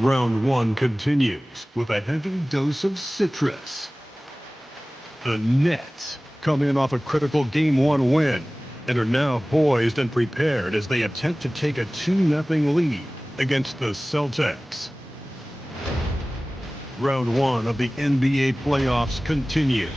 Round one continues with a heavy dose of citrus. The Nets come in off a critical Game 1 win and are now poised and prepared as they attempt to take a 2-0 lead against the Celtics. Round one of the NBA playoffs continues.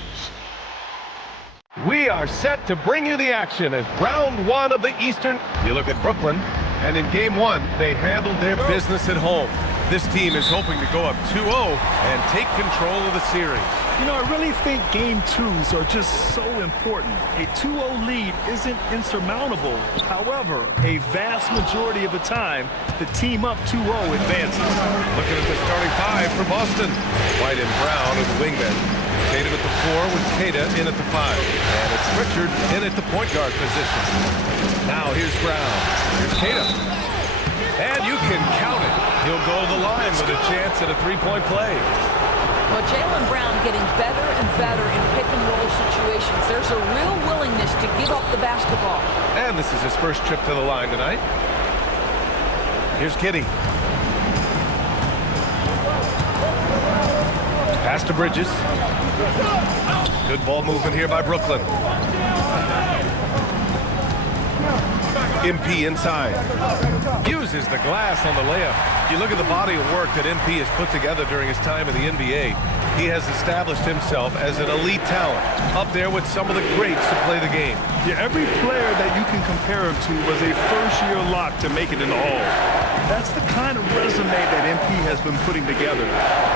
We are set to bring you the action as round one of the Eastern. You look at Brooklyn, and in Game 1, they handled their business at home. This team is hoping to go up 2-0 and take control of the series. You know, I really think Game 2s are just so important. A 2-0 lead isn't insurmountable. However, a vast majority of the time, the team up 2-0 advances. Looking at the starting five for Boston. White and Brown are the wingmen. Tatum at the 4 with Kata in at the 5. And it's Pritchard in at the point guard position. Now here's Brown. Here's Kata. And you can count it. He'll go to the line with a chance at a three-point play. Well, Jaylen Brown getting better and better in pick-and-roll situations. There's a real willingness to give up the basketball. And this is his first trip to the line tonight. Here's Giddey. Pass to Bridges. Good ball movement here by Brooklyn. MP inside. Uses the glass on the layup. You look at the body of work that MP has put together during his time in the NBA. He has established himself as an elite talent, up there with some of the greats to play the game. Yeah, every player that you can compare him to was a first-year lock to make it in the Hall. That's the kind of resume that MP has been putting together.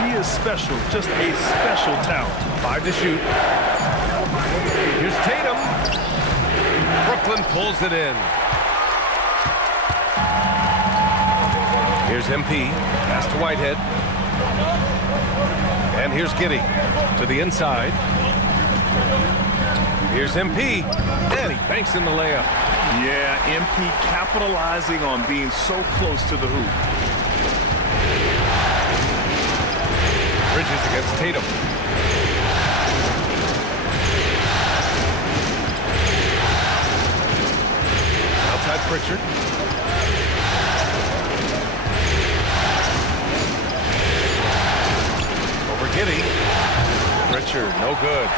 He is special, just a special talent. 5 to shoot. Here's Tatum. Brooklyn pulls it in. Here's MP, pass to Whitehead. And here's Giddey to the inside. Here's MP, and he banks in the layup. Yeah, MP capitalizing on being so close to the hoop. Bridges against Tatum. Outside Pritchard. Giddey. Pritchard, no good.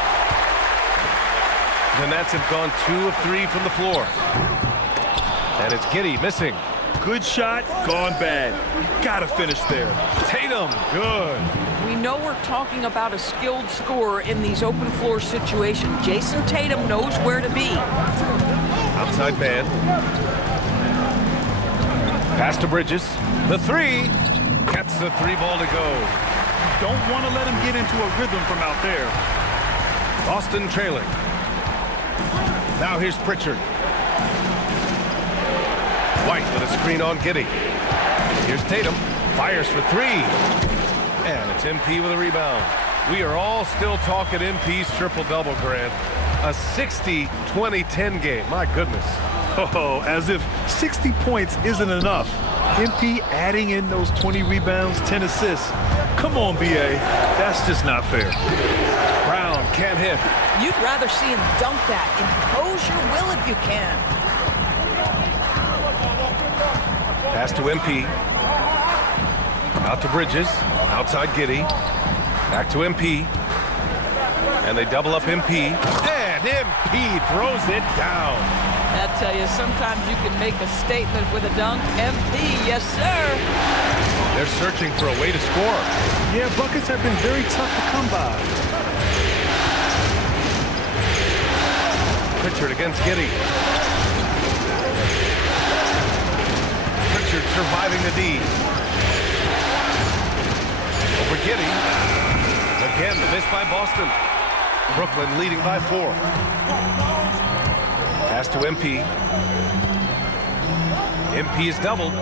The Nets have gone 2 of 3 from the floor. And it's Giddey missing. Good shot, gone bad. You gotta finish there. Tatum, good. We know we're talking about a skilled scorer in these open floor situations. Jason Tatum knows where to be. Outside man. Pass to Bridges. The 3. Gets the 3 ball to go. Don't want to let him get into a rhythm from out there. Boston trailing. Now here's Pritchard. White with a screen on Giddey. Here's Tatum. Fires for 3. And it's MP with a rebound. We are all still talking MP's triple-double, Grant. A 60-20-10 game. My goodness. Oh, as if 60 points isn't enough. MP adding in those 20 rebounds, 10 assists. Come on, BA. That's just not fair. Brown can't hit. You'd rather see him dunk that. Impose your will if you can. Pass to MP. Out to Bridges. Outside Giddey. Back to MP. And they double up MP. And MP throws it down. I tell you, sometimes you can make a statement with a dunk. MP, yes, sir. They're searching for a way to score. Yeah, buckets have been very tough to come by. Pritchard against Giddey. Pritchard surviving the D. Over Giddey. Again, the miss by Boston. Brooklyn leading by 4. Pass to MP. MP is doubled.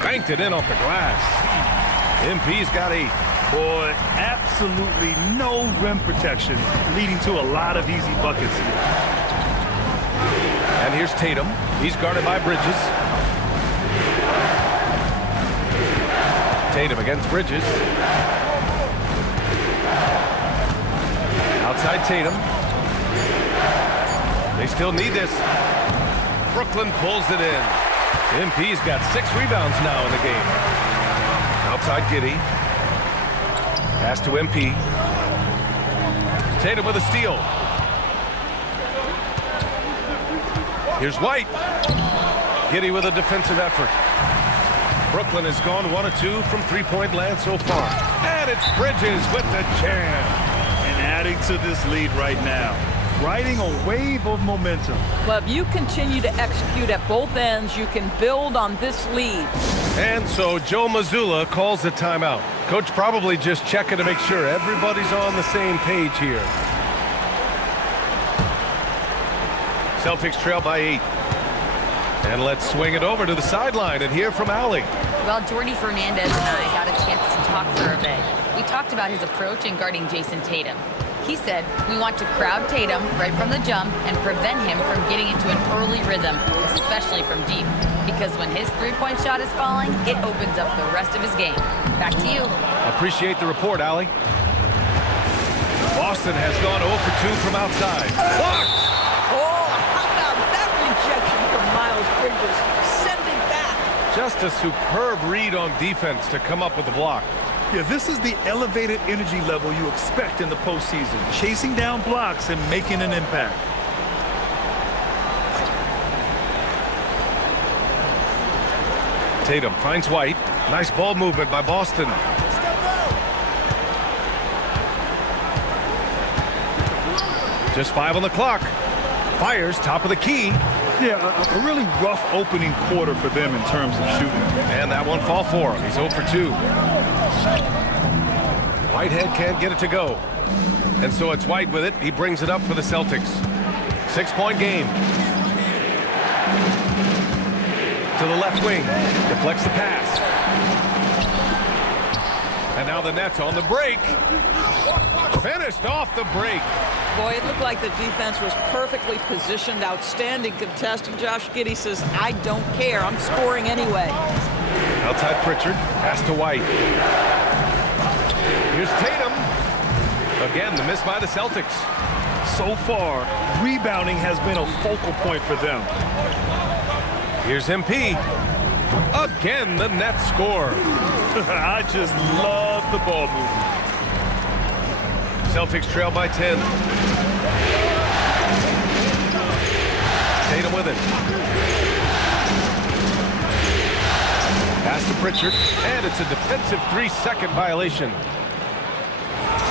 Banked it in off the glass. MP's got 8. Boy, absolutely no rim protection, leading to a lot of easy buckets here. And here's Tatum. He's guarded by Bridges. Tatum against Bridges. Outside Tatum. They still need this. Brooklyn pulls it in. MP's got 6 rebounds now in the game. Outside Giddy. Pass to MP. Tatum with a steal. Here's White. Giddy with a defensive effort. Brooklyn has gone 1 of 2 from three-point land so far. And it's Bridges with the jam. And adding to this lead right now. Riding a wave of momentum. Well, if you continue to execute at both ends, you can build on this lead. And so Joe Mazzulla calls the timeout. Coach probably just checking to make sure everybody's on the same page here. Celtics trail by 8. And let's swing it over to the sideline and hear from Allie. Well, Jordy Fernandez and I got a chance to talk for a bit. We talked about his approach in guarding Jason Tatum. He said, we want to crowd Tatum right from the jump and prevent him from getting into an early rhythm, especially from deep. Because when his three-point shot is falling, it opens up the rest of his game. Back to you. Appreciate the report, Allie. Boston has gone 0 for 2 from outside. Blocked! Oh, how about that rejection from Miles Bridges? Send it back. Just a superb read on defense to come up with the block. Yeah, this is the elevated energy level you expect in the postseason. Chasing down blocks and making an impact. Tatum finds White. Nice ball movement by Boston. Just 5 on the clock. Fires top of the key. Yeah, a really rough opening quarter for them in terms of shooting. And that one fall for him. He's 0 for 2. Whitehead can't get it to go. And so it's White with it. He brings it up for the Celtics. 6-point game. To the left wing. Deflects the pass. And now the Nets on the break. Finished off the break. Boy, it looked like the defense was perfectly positioned. Outstanding contesting. Josh Giddey says, I don't care. I'm scoring anyway. Outside Pritchard. Pass to White. Here's Tatum. Again, the miss by the Celtics. So far, rebounding has been a focal point for them. Here's MP. Again, the Nets score. I just love the ball movement. Celtics trail by 10. Tatum with it. Pass to Pritchard, and it's a defensive 3-second violation.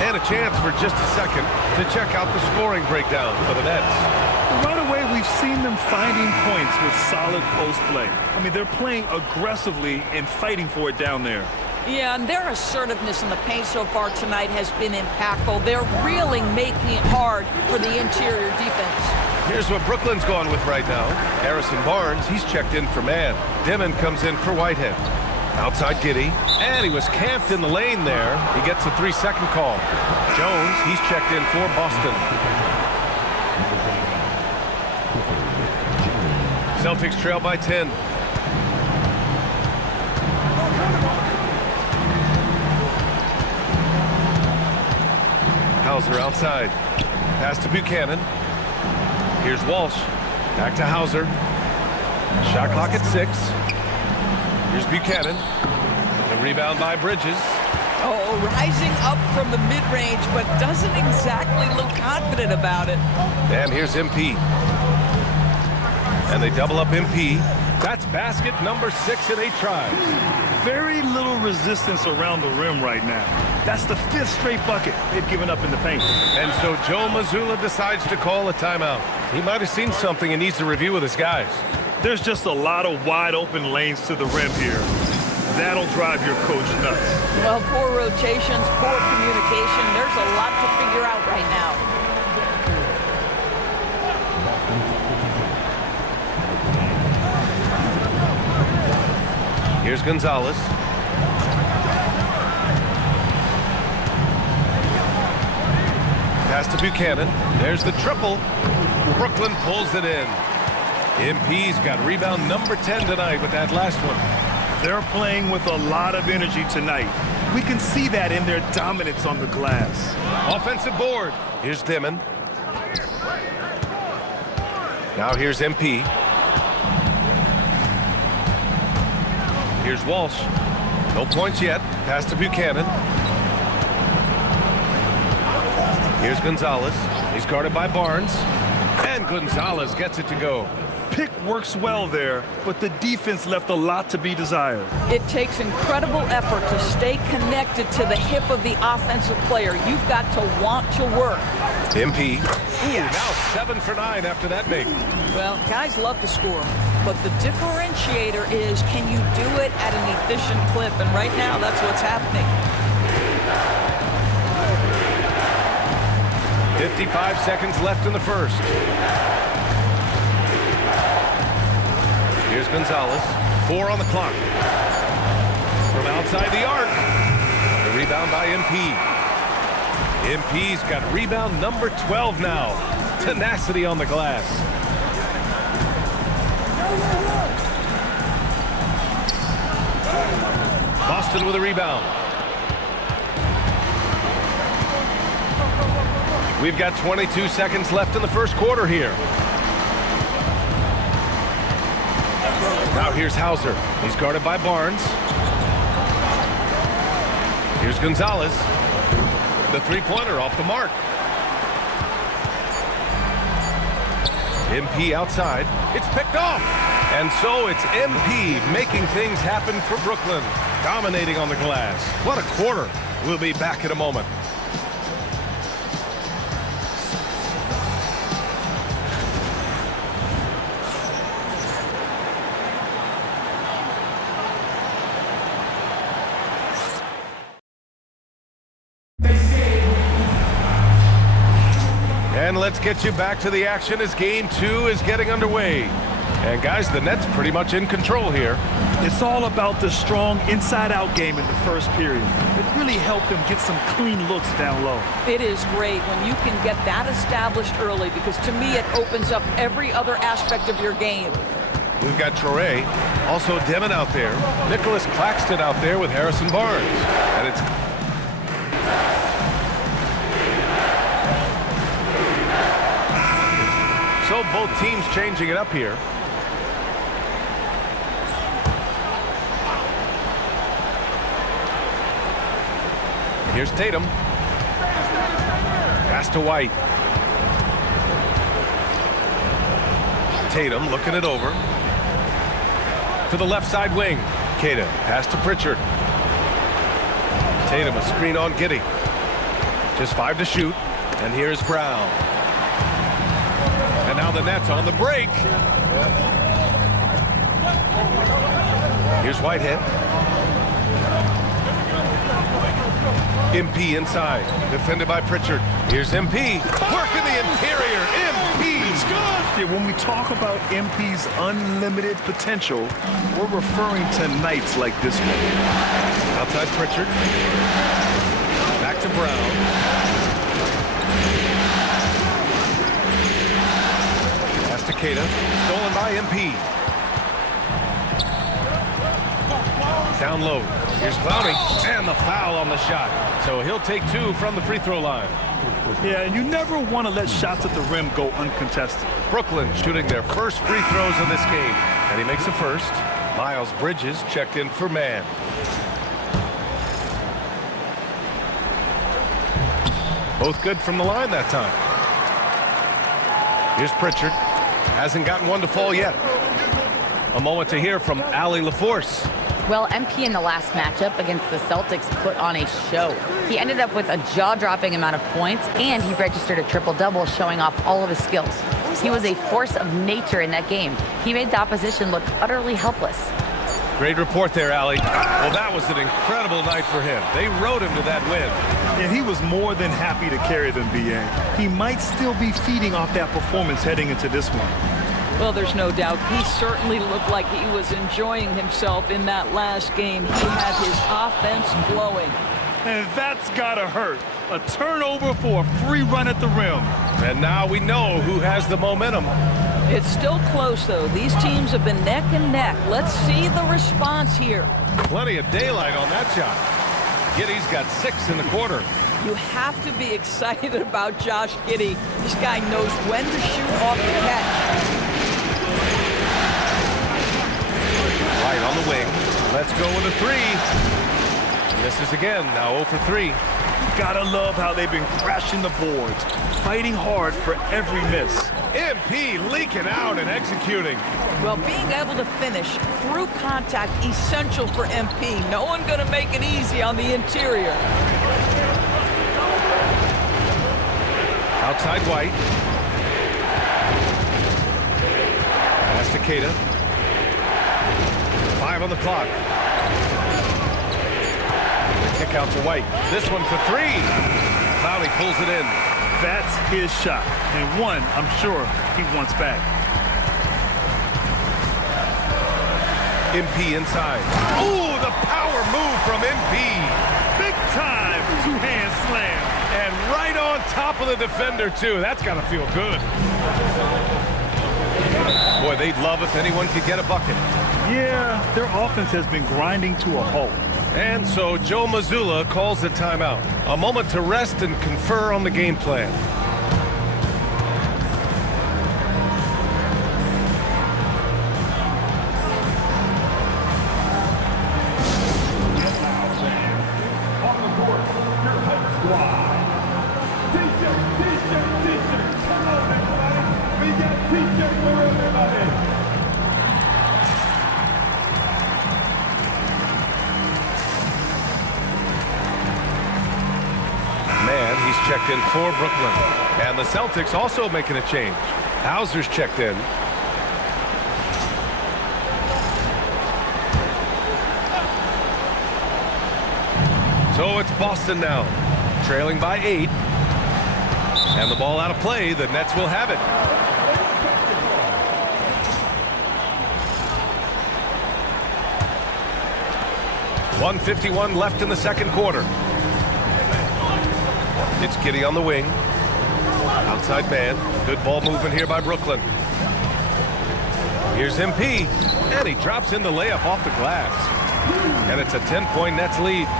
And a chance for just a second to check out the scoring breakdown for the Nets. Right away, we've seen them finding points with solid post play. I mean, they're playing aggressively and fighting for it down there. Yeah, and their assertiveness in the paint so far tonight has been impactful. They're really making it hard for the interior defense. Here's what Brooklyn's going with right now. Harrison Barnes, he's checked in for man. Dimon comes in for Whitehead. Outside Giddy, and he was camped in the lane there. He gets a 3-second call. Jones, he's checked in for Boston. Celtics trail by 10. Hauser outside. Pass to Buchanan. Here's Walsh. Back to Hauser. Shot clock at 6. Here's Buchanan. The rebound by Bridges. Oh, rising up from the mid-range, but doesn't exactly look confident about it. And here's MP. And they double up MP. That's basket number 6 in 8 tries. Very little resistance around the rim right now. That's the 5th straight bucket they've given up in the paint. And so Joe Mazzulla decides to call a timeout. He might have seen something and needs to review with his guys. There's just a lot of wide open lanes to the rim here. That'll drive your coach nuts. Well, poor rotations, poor communication. There's a lot to figure out right now. Here's Gonzalez. Pass to Buchanan. There's the triple. Brooklyn pulls it in. MP's got rebound number 10 tonight with that last one. They're playing with a lot of energy tonight. We can see that in their dominance on the glass. Offensive board. Here's Dimon. Now here's MP. Here's Walsh. No points yet. Pass to Buchanan. Here's Gonzalez. He's guarded by Barnes. And Gonzalez gets it to go. Pick works well there, but the defense left a lot to be desired. It takes incredible effort to stay connected to the hip of the offensive player. You've got to want to work. MP. Ooh, now 7 for 9 after that make. Well, guys love to score, but the differentiator is, can you do it at an efficient clip? And right now, that's what's happening. 55 seconds left in the first. Here's Gonzalez. 4 on the clock. From outside the arc. The rebound by MP. MP's got rebound number 12 now. Tenacity on the glass. Boston with a rebound. We've got 22 seconds left in the first quarter here. Now here's Hauser. He's guarded by Barnes. Here's Gonzalez. The three-pointer off the mark. MP outside. It's picked off. And so it's MP making things happen for Brooklyn. Dominating on the glass. What a quarter. We'll be back in a moment. And let's get you back to the action as Game 2 is getting underway. And guys, the Nets pretty much in control here. It's all about the strong inside-out game in the first period. It really helped them get some clean looks down low. It is great when you can get that established early, because to me it opens up every other aspect of your game. We've got Traoré, also Demon out there. Nicholas Claxton out there with Harrison Barnes. And it's so both teams changing it up here. Here's Tatum. Pass to White. Tatum looking it over. To the left side wing. Keita. Pass to Pritchard. Tatum a screen on Giddey. Just 5 to shoot. And here's Brown. And now the Nets on the break. Here's Whitehead. MP inside. Defended by Pritchard. Here's MP. Work in the interior. MP's good. Yeah, when we talk about MP's unlimited potential, we're referring to nights like this one. Outside Pritchard. Back to Brown. Pass to Keita. Stolen by MP. Down low. Here's Clowney. And the foul on the shot. So he'll take 2 from the free throw line. Yeah, and you never want to let shots at the rim go uncontested. Brooklyn shooting their first free throws in this game. And he makes the first. Miles Bridges checked in for man. Both good from the line that time. Here's Pritchard. Hasn't gotten one to fall yet. A moment to hear from Allie LaForce. Well, MP in the last matchup against the Celtics put on a show. He ended up with a jaw-dropping amount of points, and he registered a triple-double, showing off all of his skills. He was a force of nature in that game. He made the opposition look utterly helpless. Great report there, Allie. Well, that was an incredible night for him. They rode him to that win. And he was more than happy to carry them, BA. He might still be feeding off that performance heading into this one. Well, there's no doubt. He certainly looked like he was enjoying himself in that last game. He had his offense flowing. And that's gotta hurt. A turnover for a free run at the rim. And now we know who has the momentum. It's still close, though. These teams have been neck and neck. Let's see the response here. Plenty of daylight on that shot. Giddey's got 6 in the quarter. You have to be excited about Josh Giddey. This guy knows when to shoot off the catch. Right on the wing. Let's go with a 3. Misses again, now 0 for 3. Gotta love how they've been crashing the boards, fighting hard for every miss. MP leaking out and executing. Well, being able to finish through contact, essential for MP. No one gonna make it easy on the interior. Outside White. Pass to Keita. 5 on the clock. The kick out to White. This one for 3. Clowney pulls it in. That's his shot, and one I'm sure he wants back. MP inside. Ooh, the power move from MP. Big time two-hand slam. And right on top of the defender, too. That's got to feel good. Boy, they'd love if anyone could get a bucket. Yeah, their offense has been grinding to a halt. And so Joe Mazzulla calls the timeout. A moment to rest and confer on the game plan. Checked in for Brooklyn. And the Celtics also making a change. Hauser's checked in. So it's Boston now, trailing by 8. And the ball out of play. The Nets will have it. .151 left in the second quarter. It's Giddey on the wing. Outside man. Good ball movement here by Brooklyn. Here's MP. And he drops in the layup off the glass. And it's a 10-point Nets lead.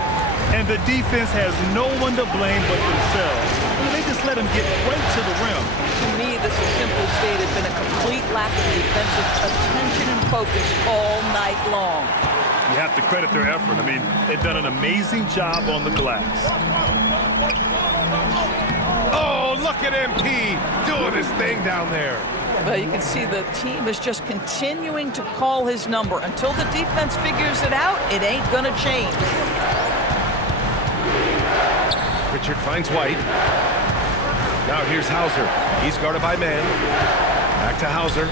And the defense has no one to blame but themselves. They just let him get right to the rim. To me, this has simply stated been a complete lack of defensive attention and focus all night long. You have to credit their effort. I mean, they've done an amazing job on the glass. Oh, look at MP doing his thing down there. Well, you can see the team is just continuing to call his number. Until the defense figures it out, it ain't going to change. Richard finds White. Now here's Hauser. He's guarded by man. Back to Hauser.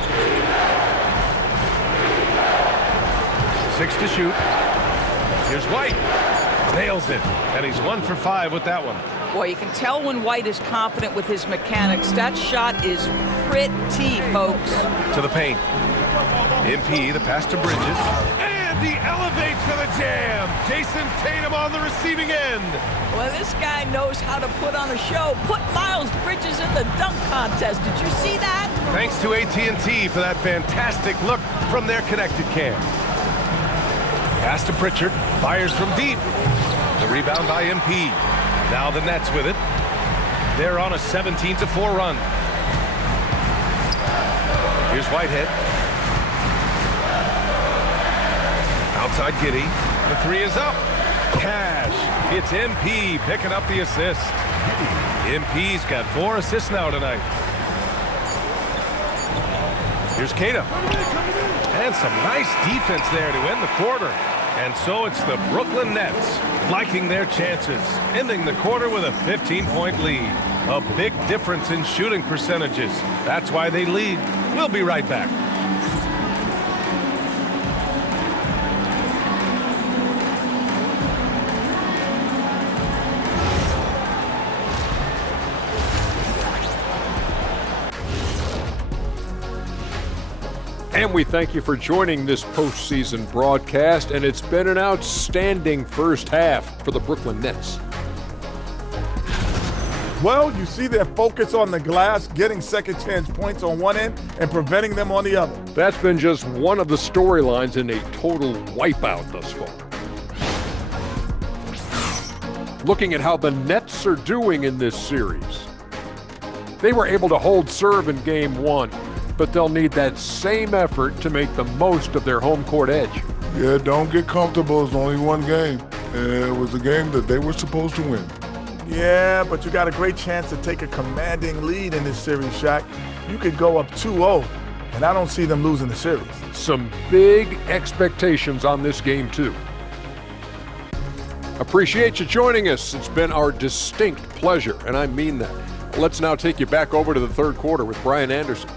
6 to shoot. Here's White. Nails it. And he's 1 for 5 with that one. Boy, you can tell when White is confident with his mechanics. That shot is pretty, folks. To the paint. MP, the pass to Bridges. And he elevates for the jam. Jason Tatum on the receiving end. Well, this guy knows how to put on a show. Put Miles Bridges in the dunk contest. Did you see that? Thanks to AT&T for that fantastic look from their connected cam. Pass to Pritchard. Fires from deep. The rebound by MP. Now the Nets with it. They're on a 17-4 run. Here's Whitehead. Outside Giddey. The 3 is up. Cash. It's MP picking up the assist. MP's got 4 assists now tonight. Here's Keita. And some nice defense there to end the quarter. And so it's the Brooklyn Nets liking their chances, ending the quarter with a 15-point lead. A big difference in shooting percentages. That's why they lead. We'll be right back. And we thank you for joining this postseason broadcast, and it's been an outstanding first half for the Brooklyn Nets. Well, you see their focus on the glass, getting second chance points on one end and preventing them on the other. That's been just one of the storylines in a total wipeout thus far. Looking at how the Nets are doing in this series. They were able to hold serve in Game 1. But they'll need that same effort to make the most of their home court edge. Yeah, don't get comfortable. It's only one game. It was a game that they were supposed to win. Yeah, but you got a great chance to take a commanding lead in this series, Shaq. You could go up 2-0, and I don't see them losing the series. Some big expectations on this game, too. Appreciate you joining us. It's been our distinct pleasure, and I mean that. Let's now take you back over to the third quarter with Brian Anderson.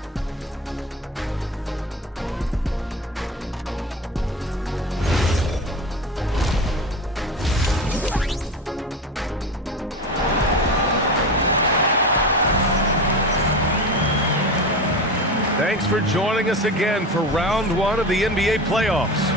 Thanks for joining us again for round one of the NBA playoffs.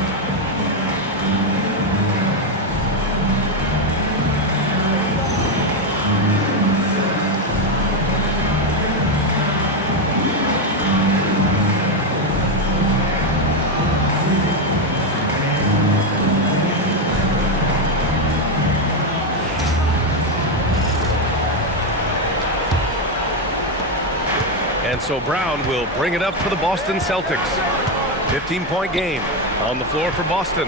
And so Brown will bring it up for the Boston Celtics. 15-point game on the floor for Boston.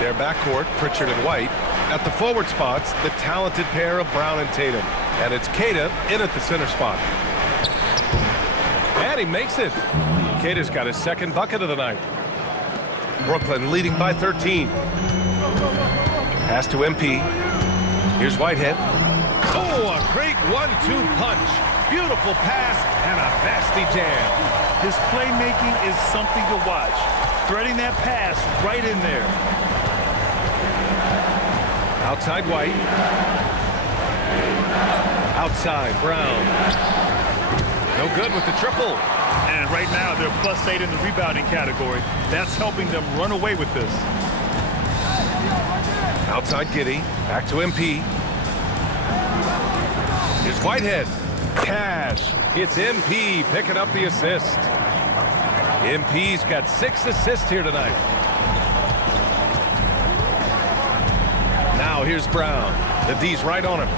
Their backcourt, Pritchard and White. At the forward spots, the talented pair of Brown and Tatum. And it's Keita in at the center spot. And he makes it. Keita's got his second bucket of the night. Brooklyn leading by 13. Pass to MP. Here's Whitehead. Oh, a great 1-2 punch. Beautiful pass and a nasty jam. His playmaking is something to watch. Threading that pass right in there. Outside White. Outside Brown. No good with the triple. And right now they're +8 in the rebounding category. That's helping them run away with this. Outside Giddey. Back to MP. Here's Whitehead. Cash. It's MP picking up the assist. MP's got 6 assists here tonight. Now here's Brown. The D's right on him.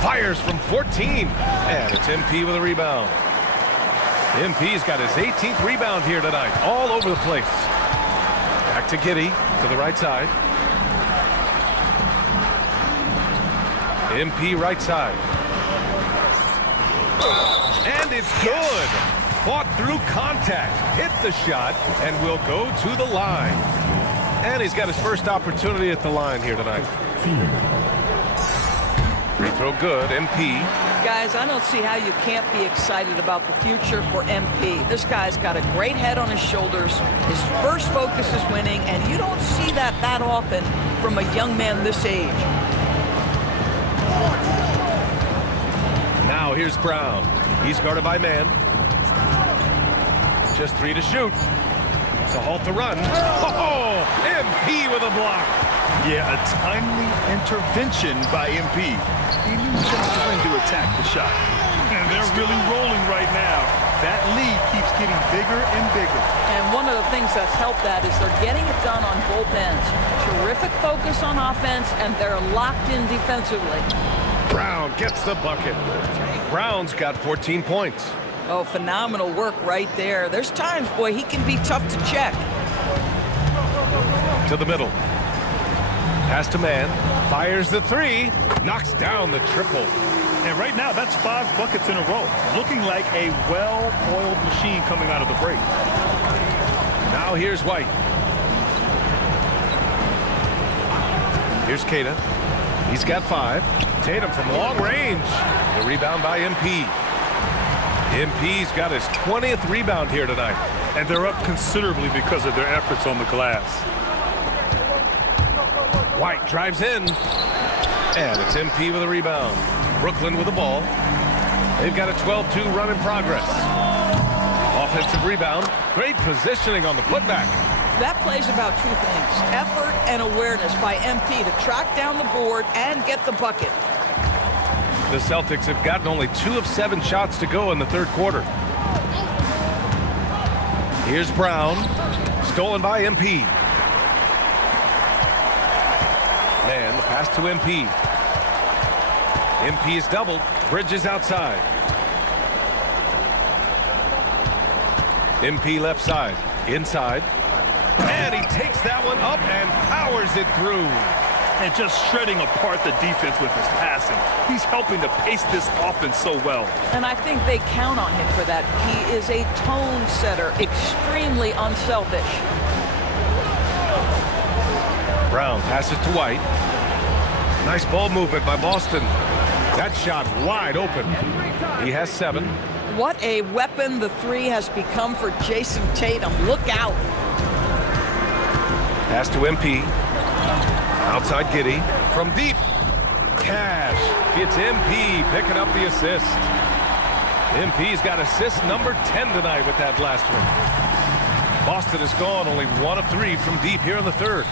Fires from 14. And it's MP with a rebound. MP's got his 18th rebound here tonight. All over the place. Back to Giddey to the right side. MP right side. And it's good. Fought through contact, hit the shot, and will go to the line. And he's got his first opportunity at the line here tonight. Free throw good, MP. Guys, I don't see how you can't be excited about the future for MP. This guy's got a great head on his shoulders. His first focus is winning, and you don't see that often from a young man this age. Now here's Brown. He's guarded by man. Just 3 to shoot. To halt the run. Oh, MP with a block. Yeah, a timely intervention by MP. He knew just when to attack the shot. And they're really rolling right now. That lead keeps getting bigger and bigger. And one of the things that's helped that is they're getting it done on both ends. Terrific focus on offense, and they're locked in defensively. Brown gets the bucket. Brown's got 14 points. Oh, phenomenal work right there. There's times, boy, he can be tough to check. To the middle. Pass to man. Fires the 3. Knocks down the triple. And right now, that's 5 buckets in a row. Looking like a well-oiled machine coming out of the break. Now here's White. Here's Keita. He's got 5. Tatum from long range. The rebound by MP. MP's got his 20th rebound here tonight. And they're up considerably because of their efforts on the glass. White drives in. And it's MP with a rebound. Brooklyn with the ball. They've got a 12-2 run in progress. Offensive rebound. Great positioning on the putback. That plays about 2 things. Effort and awareness by MP to track down the board and get the bucket. The Celtics have gotten only 2 of 7 shots to go in the third quarter. Here's Brown. Stolen by MP. Man, the pass to MP. MP is doubled. Bridges outside. MP left side. Inside. And he takes that one up and powers it through. And just shredding apart the defense with his passing. He's helping to pace this offense so well. And I think they count on him for that. He is a tone setter, extremely unselfish. Brown passes to White. Nice ball movement by Boston. That shot wide open. He has 7. What a weapon the 3 has become for Jason Tatum. Look out. Pass to MP. Outside Giddey. From deep. Cash. It's MP picking up the assist. MP's got assist number 10 tonight with that last one. Boston has gone only 1 of 3 from deep here in the 3rd.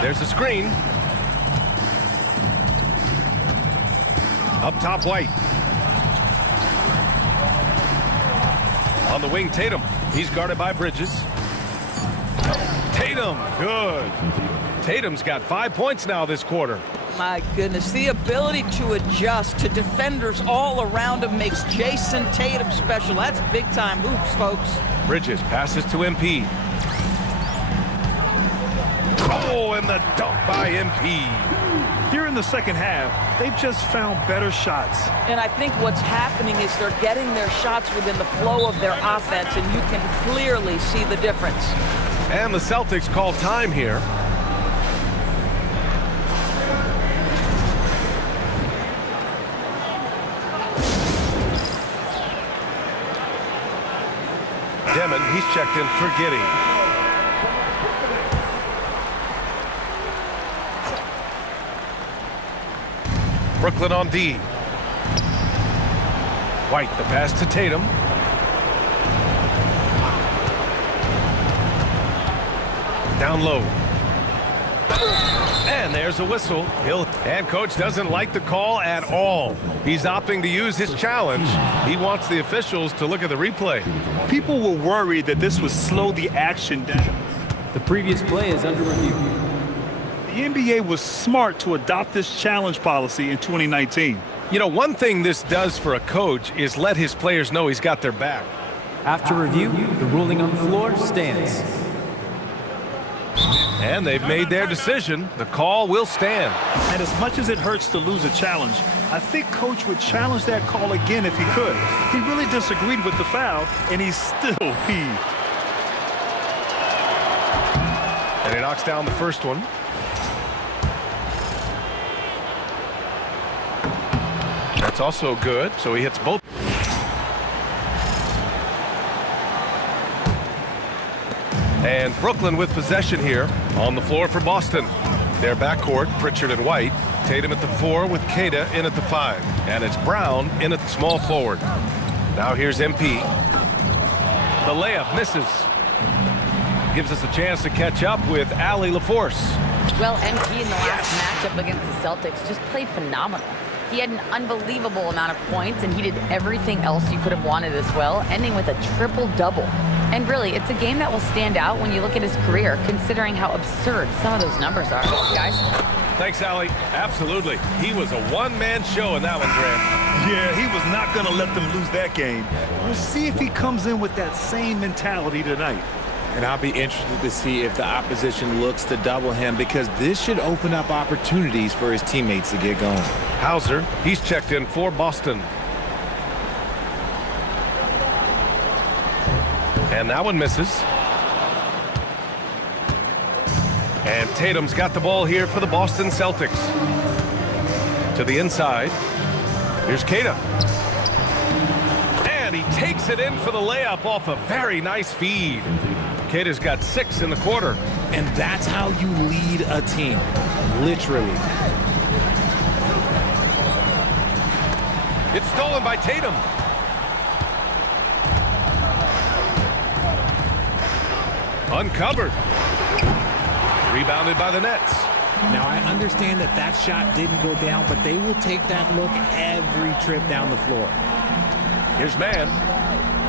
There's a screen. Up top, White. On the wing, Tatum. He's guarded by Bridges. Tatum, good. Tatum's got 5 points now this quarter. My goodness, the ability to adjust to defenders all around him makes Jason Tatum special. That's big-time hoops, folks. Bridges passes to MP. Oh, and the dunk by MP. Here in the second half, they've just found better shots. And I think what's happening is they're getting their shots within the flow of their offense, and you can clearly see the difference. And the Celtics call time here. Demon, he's checked in for Giddey. Brooklyn on D. White, the pass to Tatum. Down low. And there's a whistle. And coach doesn't like the call at all. He's opting to use his challenge. He wants the officials to look at the replay. People were worried that this would slow the action down. The previous play is under review. The NBA was smart to adopt this challenge policy in 2019. You know, one thing this does for a coach is let his players know he's got their back. After review, the ruling on the floor stands. And they've made their decision. The call will stand. And as much as it hurts to lose a challenge, I think coach would challenge that call again if he could. He really disagreed with the foul, and he's still peeved. And he knocks down the first one. That's also good, so he hits both. And Brooklyn with possession here on the floor for Boston. Their backcourt, Pritchard and White. Tatum at the 4 with Keita in at the 5. And it's Brown in at the small forward. Now here's MP. The layup misses. Gives us a chance to catch up with Allie LaForce. Well, MP in the last matchup against the Celtics just played phenomenal. He had an unbelievable amount of points, and he did everything else you could have wanted as well, ending with a triple-double. And really, it's a game that will stand out when you look at his career, considering how absurd some of those numbers are. Guys? Thanks, Allie. Absolutely. He was a one-man show in that one, Grant. Yeah, he was not going to let them lose that game. We'll see if he comes in with that same mentality tonight. And I'll be interested to see if the opposition looks to double him, because this should open up opportunities for his teammates to get going. Hauser, he's checked in for Boston. And that one misses. And Tatum's got the ball here for the Boston Celtics. To the inside. Here's Keita. And he takes it in for the layup off a very nice feed. Keita's got 6 in the quarter. And that's how you lead a team, literally. It's stolen by Tatum. Uncovered. Rebounded by the Nets. Now, I understand that that shot didn't go down, but they will take that look every trip down the floor. Here's Man.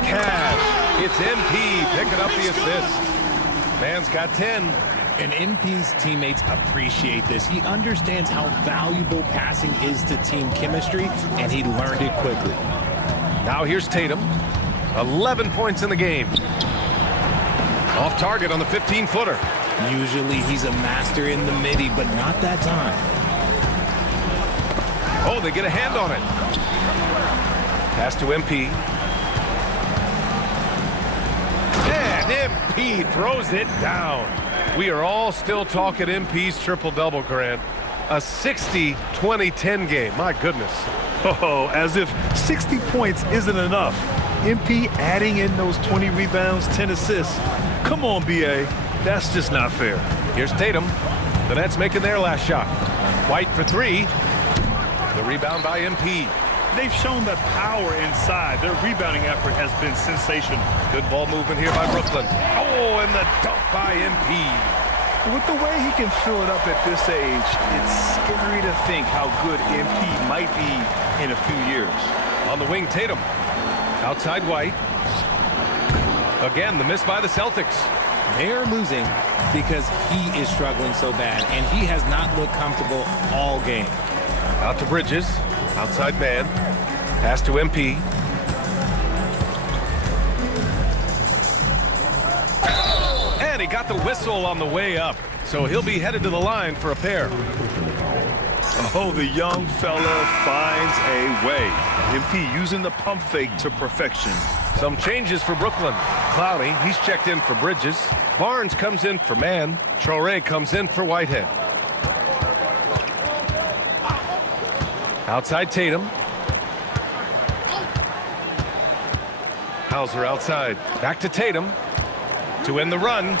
Cash. It's MP picking up the assist. Man's got 10. And MP's teammates appreciate this. He understands how valuable passing is to team chemistry, and he learned it quickly. Now here's Tatum. 11 points in the game. Off target on the 15-footer. Usually he's a master in the midi, but not that time. Oh, they get a hand on it. Pass to MP. And MP throws it down. We are all still talking MP's triple-double, Grant. A 60-20-10 game. My goodness. Oh, as if 60 points isn't enough. MP adding in those 20 rebounds, 10 assists. Come on, BA. That's just not fair. Here's Tatum. The Nets making their last shot. White for three. The rebound by MP. They've shown that power inside. Their rebounding effort has been sensational. Good ball movement here by Brooklyn. Oh, and the dunk by MP. With the way he can fill it up at this age, it's scary to think how good MP might be in a few years. On the wing, Tatum. Outside White. Again, the miss by the Celtics. They're losing because he is struggling so bad, and he has not looked comfortable all game. Out to Bridges. Outside man. Pass to MP. And he got the whistle on the way up. So he'll be headed to the line for a pair. Oh, the young fella finds a way. MP using the pump fake to perfection. Some changes for Brooklyn. Clowney, he's checked in for Bridges. Barnes comes in for Mann. Traore comes in for Whitehead. Outside Tatum. Hauser outside. Back to Tatum to end the run.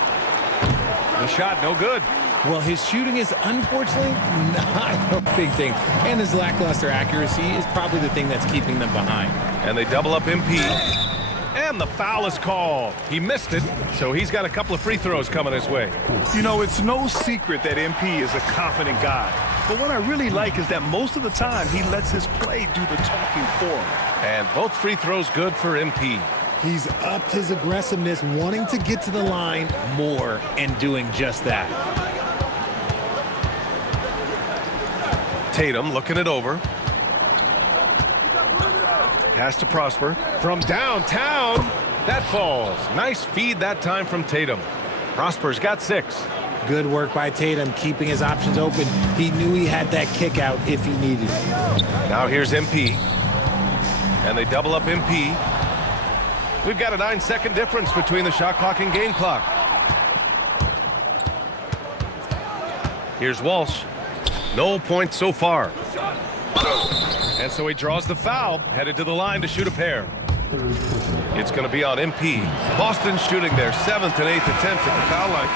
The shot no good. Well, his shooting is unfortunately not a big thing. And his lackluster accuracy is probably the thing that's keeping them behind. And they double up MP. And the foul is called. He missed it, so he's got a couple of free throws coming his way. You know, it's no secret that MP is a confident guy. But what I really like is that most of the time he lets his play do the talking for him. And both free throws good for MP. He's upped his aggressiveness, wanting to get to the line more and doing just that. Tatum looking it over. Pass to Prosper from downtown. That falls. Nice feed that time from Tatum. Prosper's got 6. Good work by Tatum, keeping his options open. He knew he had that kick out if he needed it. Now here's MP. And they double up MP. We've got a 9-second difference between the shot clock and game clock. Here's Walsh. No points so far. And so he draws the foul, headed to the line to shoot a pair. It's going to be on MP. Boston shooting their 7th and 8th attempts at the foul line.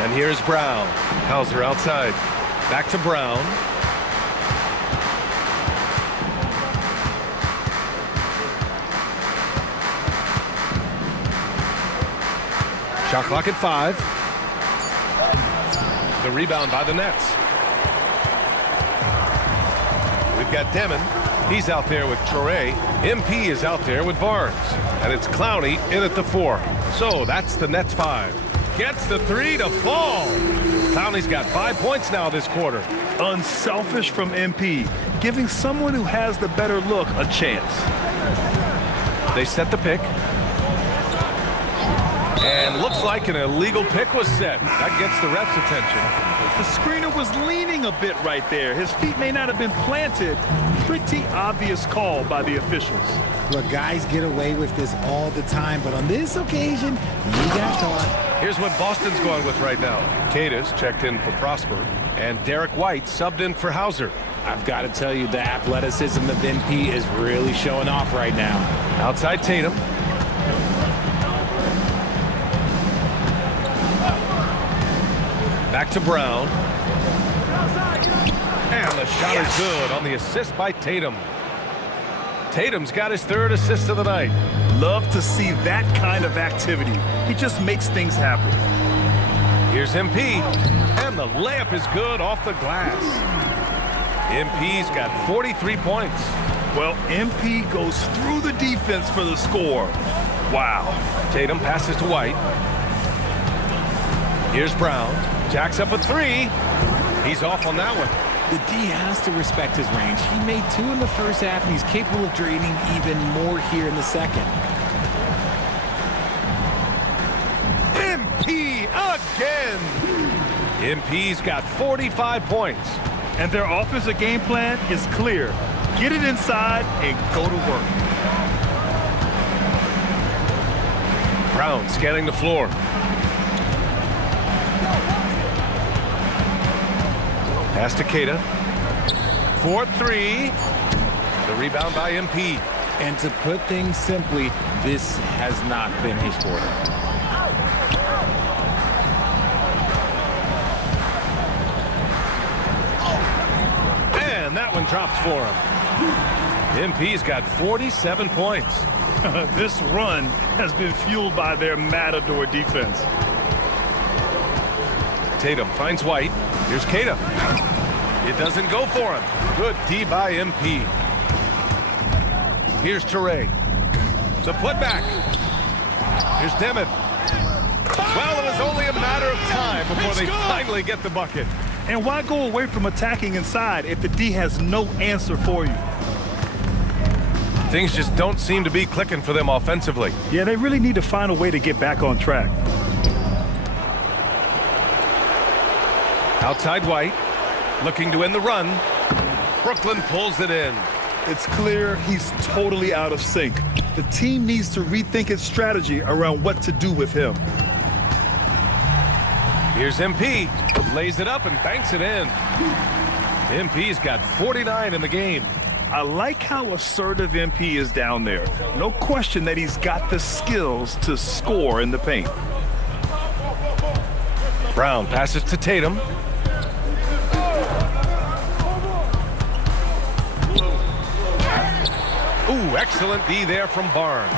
And here's Brown. Hauser outside. Back to Brown. Shot clock at 5. The rebound by the Nets. We've got Demon. He's out there with Traore. MP is out there with Barnes. And it's Clowney in at the 4. So that's the Nets 5. Gets the 3 to fall. Clowney's got 5 points now this quarter. Unselfish from MP, giving someone who has the better look a chance. They set the pick. And looks like an illegal pick was set. That gets the ref's attention. The screener was leaning a bit right there. His feet may not have been planted. Pretty obvious call by the officials. Look, guys get away with this all the time, but on this occasion, he got caught. Here's what Boston's going with right now. Cada's checked in for Prosper, and Derek White subbed in for Hauser. I've got to tell you, the athleticism of MP is really showing off right now. Outside Tatum. Back to Brown. And the shot is good on the assist by Tatum. Tatum's got his 3rd assist of the night. Love to see that kind of activity. He just makes things happen. Here's MP. And the layup is good off the glass. MP's got 43 points. Well, MP goes through the defense for the score. Wow. Tatum passes to White. Here's Brown. Jacks up a three. He's off on that one. The D has to respect his range. He made 2 in the first half, and he's capable of draining even more here in the second. MP again. MP's got 45 points. And their offensive game plan is clear. Get it inside and go to work. Brown scanning the floor. Pass to Keita. 4-3. The rebound by MP. And to put things simply, this has not been his quarter. And that one drops for him. MP's got 47 points. This run has been fueled by their matador defense. Tatum finds White. Here's Keita. It doesn't go for him. Good D by MP. Here's Toure. The putback. Here's Demon. Well, it was only a matter of time before they finally get the bucket. And why go away from attacking inside if the D has no answer for you? Things just don't seem to be clicking for them offensively. Yeah, they really need to find a way to get back on track. Outside White, looking to end the run. Brooklyn pulls it in. It's clear he's totally out of sync. The team needs to rethink its strategy around what to do with him. Here's MP, lays it up and banks it in. MP's got 49 in the game. I like how assertive MP is down there. No question that he's got the skills to score in the paint. Brown passes to Tatum. Ooh, excellent D there from Barnes.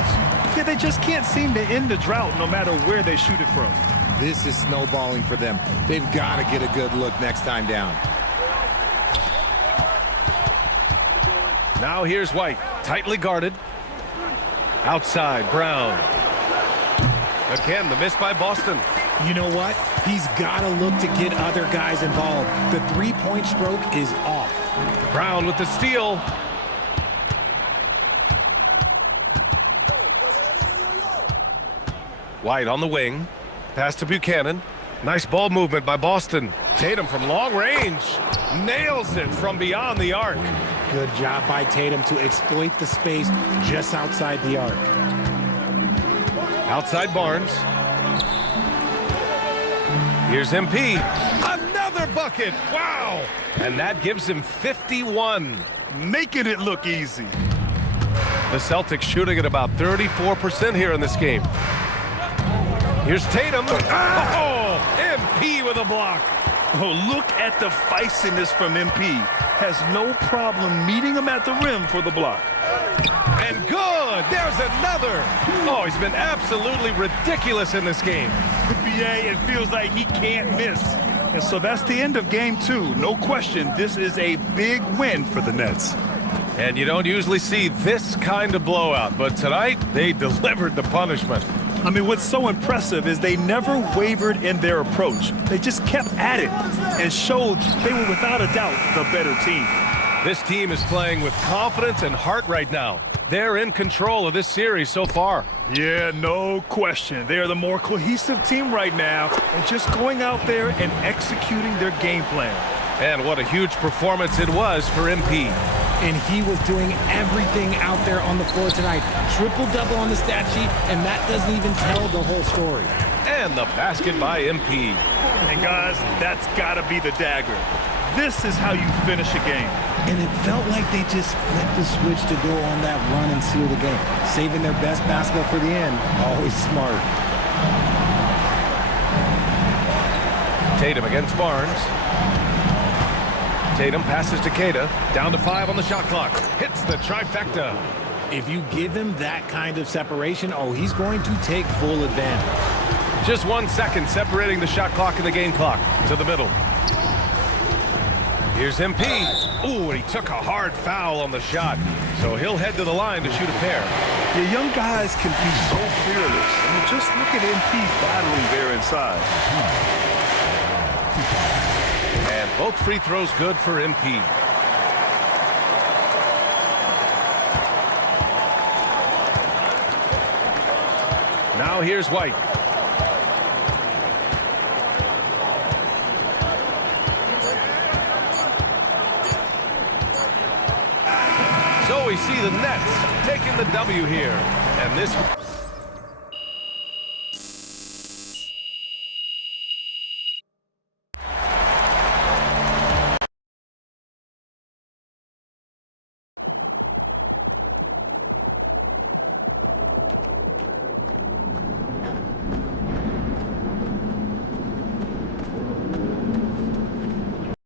Yeah, they just can't seem to end the drought no matter where they shoot it from. This is snowballing for them. They've got to get a good look next time down. Now here's White, tightly guarded. Outside, Brown. Again, the miss by Boston. You know what? He's got to look to get other guys involved. The three-point stroke is off. Brown with the steal. White on the wing. Pass to Buchanan. Nice ball movement by Boston. Tatum from long range. Nails it from beyond the arc. Good job by Tatum to exploit the space just outside the arc. Outside Barnes. Here's MP. Another bucket. Wow. And that gives him 51. Making it look easy. The Celtics shooting at about 34% here in this game. Here's Tatum. Oh, MP with a block. Oh, look at the feistiness from MP. Has no problem meeting him at the rim for the block. And good. There's another. Oh, he's been absolutely ridiculous in this game. BA, it feels like he can't miss. And so that's the end of game 2. No question, this is a big win for the Nets. And you don't usually see this kind of blowout, but tonight they delivered the punishment. I mean, what's so impressive is they never wavered in their approach. They just kept at it and showed they were without a doubt the better team. This team is playing with confidence and heart right now. They're in control of this series so far. Yeah, no question. They're the more cohesive team right now and just going out there and executing their game plan. And what a huge performance it was for MP. And he was doing everything out there on the floor tonight. Triple-double on the stat sheet, and that doesn't even tell the whole story. And the basket by MP. And guys, that's gotta be the dagger. This is how you finish a game. And it felt like they just flipped the switch to go on that run and seal the game. Saving their best basketball for the end. Always smart. Tatum against Barnes. Tatum passes to Keita. Down to 5 on the shot clock. Hits the trifecta. If you give him that kind of separation, oh, he's going to take full advantage. Just 1 second separating the shot clock and the game clock to the middle. Here's MP. Ooh, and he took a hard foul on the shot. So he'll head to the line to shoot a pair. The young guys can be so fearless. I mean, just look at MP battling there inside. And both free throws good for MP. Now here's White. So we see the Nets taking the W here. And this